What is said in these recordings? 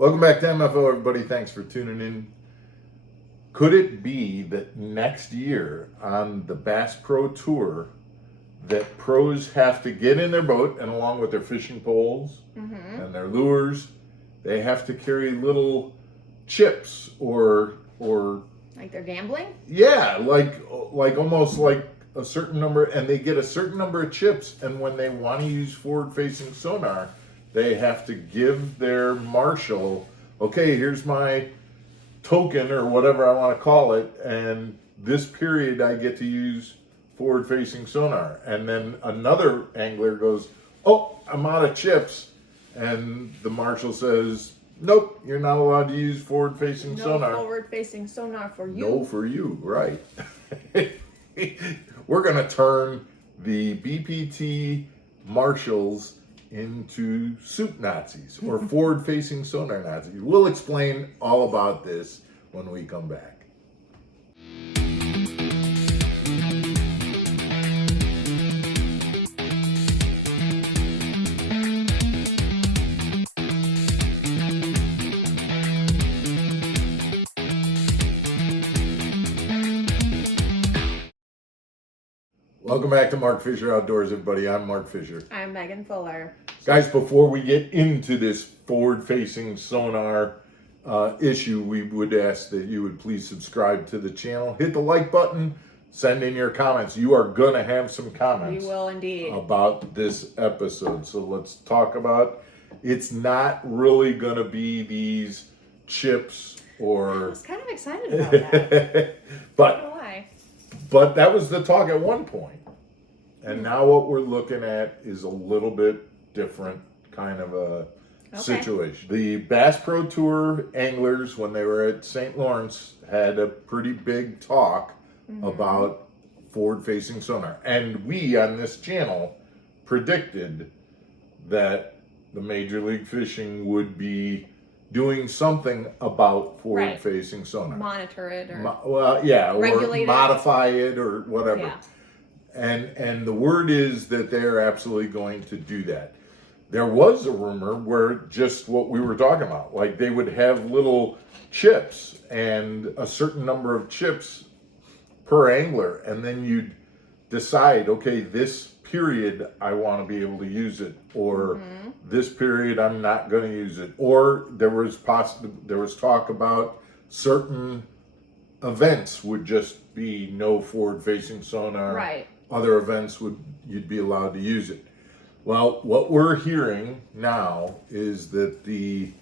Welcome back to MFO, everybody. Thanks for tuning in. Could it be that next year on the Bass Pro Tour that pros have to get in their boat and along with their fishing poles and their lures, they have to carry little chips or like they're gambling? Yeah, like almost like a certain number, and they get a certain number of chips, and when they want to use forward-facing sonar, they have to give their marshal, okay, here's my token or whatever I want to call it, and this period I get to use forward-facing sonar. And then another angler goes, oh, I'm out of chips, and the marshal says, nope, you're not allowed to use forward-facing sonar. No forward-facing sonar for you. No for you, right. We're going to turn the BPT marshals into soup Nazis or forward-facing sonar Nazis. We'll explain all about this when we come back. Welcome back to Mark Fisher Outdoors, everybody. I'm Mark Fisher. I'm Megan Fuller. Guys, before we get into this forward-facing sonar issue, we would ask that you would please subscribe to the channel. Hit the like button. Send in your comments. You are going to have some comments. We will indeed. About this episode. So let's talk about, it's not really going to be these chips or... I was kind of excited about that. But that was the talk at one point. And now what we're looking at is a little bit different kind of a situation. The Bass Pro Tour anglers, when they were at St. Lawrence, had a pretty big talk about forward-facing sonar. And we, on this channel, predicted that the Major League Fishing would be doing something about forward-facing sonar. Monitor it or or modify it or whatever. Yeah. And the word is that they're absolutely going to do that. There was a rumor where just what we were talking about, like they would have little chips and a certain number of chips per angler, and then you'd decide, okay, this period I want to be able to use it, or this period I'm not going to use it. Or there was talk about certain events would just be no forward-facing sonar. Right. Other events you'd be allowed to use it. Well, what we're hearing now is that the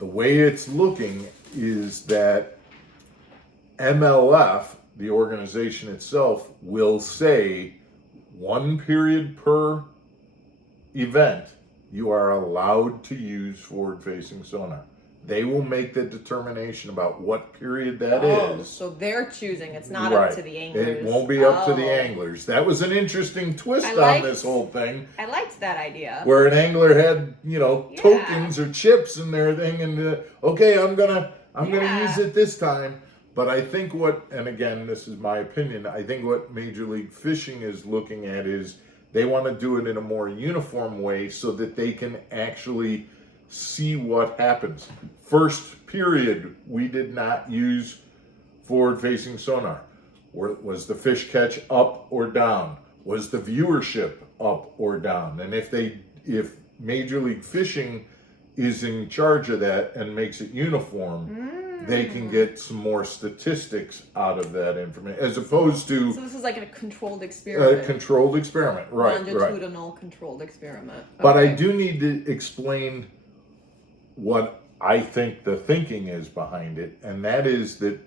way it's looking is that MLF, the organization itself, will say one period per event you are allowed to use forward-facing sonar. They will make the determination about what period that is. So they're choosing. It's not up to the anglers. It won't be up to the anglers. That was an interesting twist on this whole thing. I liked that idea. Where an angler had, tokens or chips and everything, and okay, I'm gonna use it this time. But I think and again, this is my opinion, I think what Major League Fishing is looking at is they want to do it in a more uniform way so that they can actually see what happens. First period, we did not use forward-facing sonar. Was the fish catch up or down? Was the viewership up or down? And if Major League Fishing is in charge of that and makes it uniform, they can get some more statistics out of that information, as opposed to... So this is like a controlled experiment. A controlled experiment, right. Longitudinal controlled experiment. But I do need to explain what I think the thinking is behind it, and that is that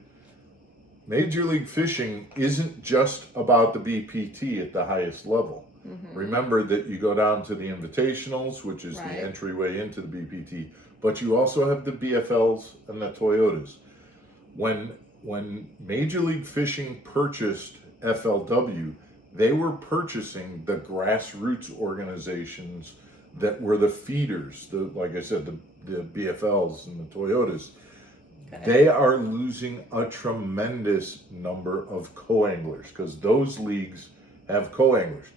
Major League Fishing isn't just about the BPT at the highest level. Remember that you go down to the Invitationals, which is the entryway into the BPT, but you also have the BFLs and the Toyotas. When Major League Fishing purchased FLW, they were purchasing the grassroots organizations that were the feeders, like I said, the BFLs and the Toyotas. They are losing a tremendous number of co-anglers because those leagues have co-anglers.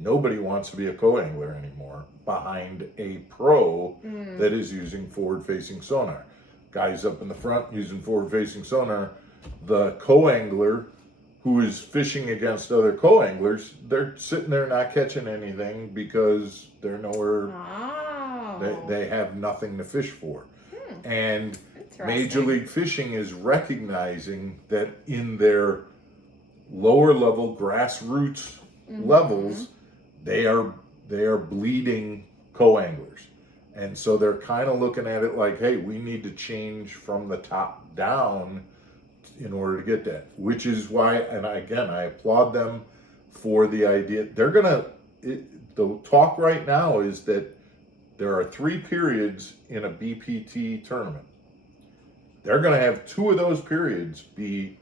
nobody wants to be a co-angler anymore behind a pro that is using forward-facing sonar. Guys up in the front using forward-facing sonar, the co-angler who is fishing against other co-anglers, they're sitting there not catching anything because they're nowhere, they have nothing to fish for. And Major League Fishing is recognizing that in their lower level grassroots levels, they are bleeding co-anglers. And so they're kind of looking at it like, hey, we need to change from the top down in order to get that, which is why, and I applaud them for the idea. The talk right now is that there are 3 periods in a BPT tournament. They're going to have 2 of those periods be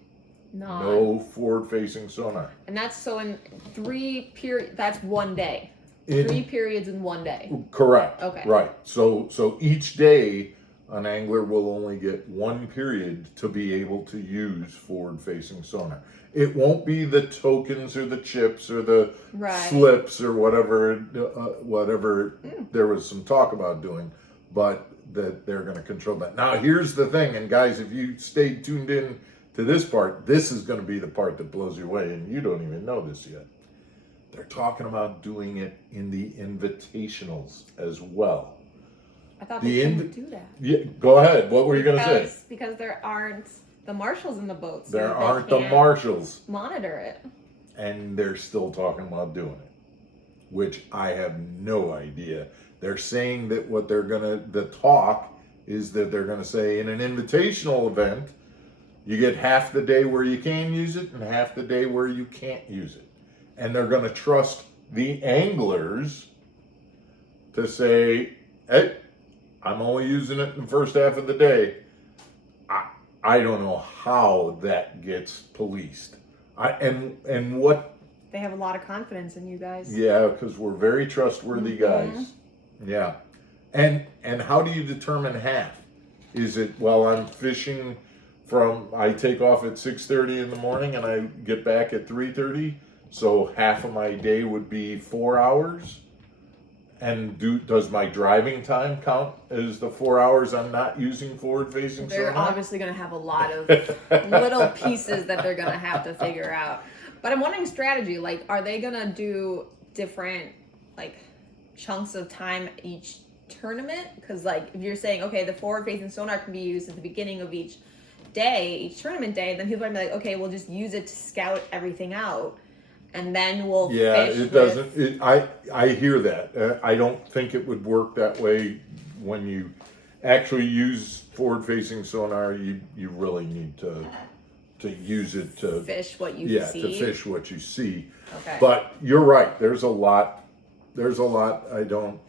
no forward-facing sonar. And that's so in 3 periods, that's 1 day. 3 periods in 1 day. Correct. Okay. Right. So each day, an angler will only get 1 period to be able to use forward-facing sonar. It won't be the tokens or the chips or the slips or whatever there was some talk about doing, but that they're going to control that. Now, here's the thing, and guys, if you stayed tuned in to this part, this is going to be the part that blows you away, and you don't even know this yet. They're talking about doing it in the invitationals as well. I thought they couldn't do that. Yeah, go ahead. What were you going to say? Because there aren't the marshals in the boats. There aren't the marshals. Monitor it. And they're still talking about doing it, which I have no idea. They're saying that the talk is that they're going to say in an invitational event, you get half the day where you can use it and half the day where you can't use it. And they're going to trust the anglers to say, hey, I'm only using it in the first half of the day. I don't know how that gets policed. And what they have a lot of confidence in you guys. Yeah, because we're very trustworthy guys. Yeah. And how do you determine half? Is it, well, I'm fishing I take off at 6:30 in the morning and I get back at 3:30, so half of my day would be 4 hours? And does my driving time count as the 4 hours I'm not using forward-facing sonar? They're obviously going to have a lot of little pieces that they're going to have to figure out. But I'm wondering strategy, like, are they going to do different, like, chunks of time each tournament? Because, like, if you're saying, okay, the forward-facing sonar can be used at the beginning of each day, each tournament day, then people are going to be like, okay, we'll just use it to scout everything out. And then we'll fish it doesn't. I hear that. I don't think it would work that way. When you actually use forward-facing sonar, you really need to use it to fish what you see. to fish what you see. Okay. But you're right. There's a lot I don't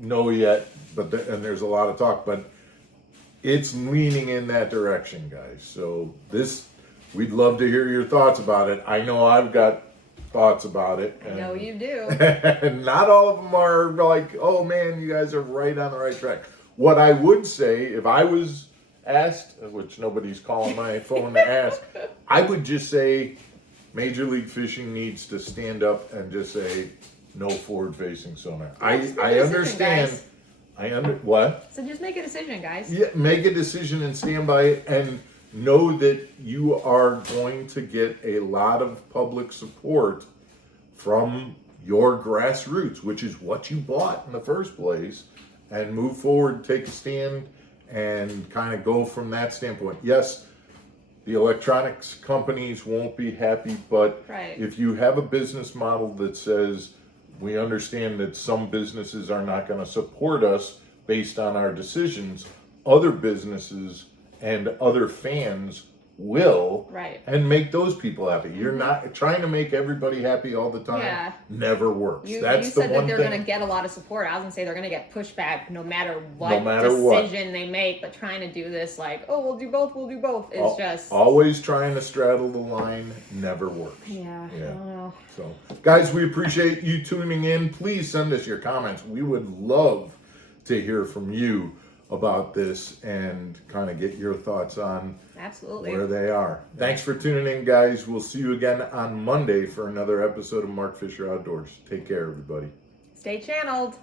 know yet, and there's a lot of talk, but it's leaning in that direction, guys. So we'd love to hear your thoughts about it. I know I've got thoughts about it. I know you do. And not all of them are like, oh man, you guys are right on the right track. What I would say, if I was asked, which nobody's calling my phone to ask, I would just say Major League Fishing needs to stand up and just say no forward-facing sonar. I understand. What? So just make a decision, guys. Yeah, make a decision and stand by it, and know that you are going to get a lot of public support from your grassroots, which is what you bought in the first place, and move forward, take a stand, and kind of go from that standpoint. Yes, the electronics companies won't be happy, but if you have a business model that says, we understand that some businesses are not going to support us based on our decisions, other businesses and other fans will, and make those people happy. You're not trying to make everybody happy all the time. Yeah. Never works. You That's said the one that they're thing. going to get a lot of support. I was going to say they're going to get pushback no matter what decision they make. But trying to do this like, oh, we'll do both is just always trying to straddle the line never works. Yeah. I don't know. So, guys, we appreciate you tuning in. Please send us your comments. We would love to hear from you. about this and kind of get your thoughts on Absolutely. where they are. Thanks for tuning in, guys. We'll see you again on Monday for another episode of Mark Fisher Outdoors. Take care, everybody. Stay channeled.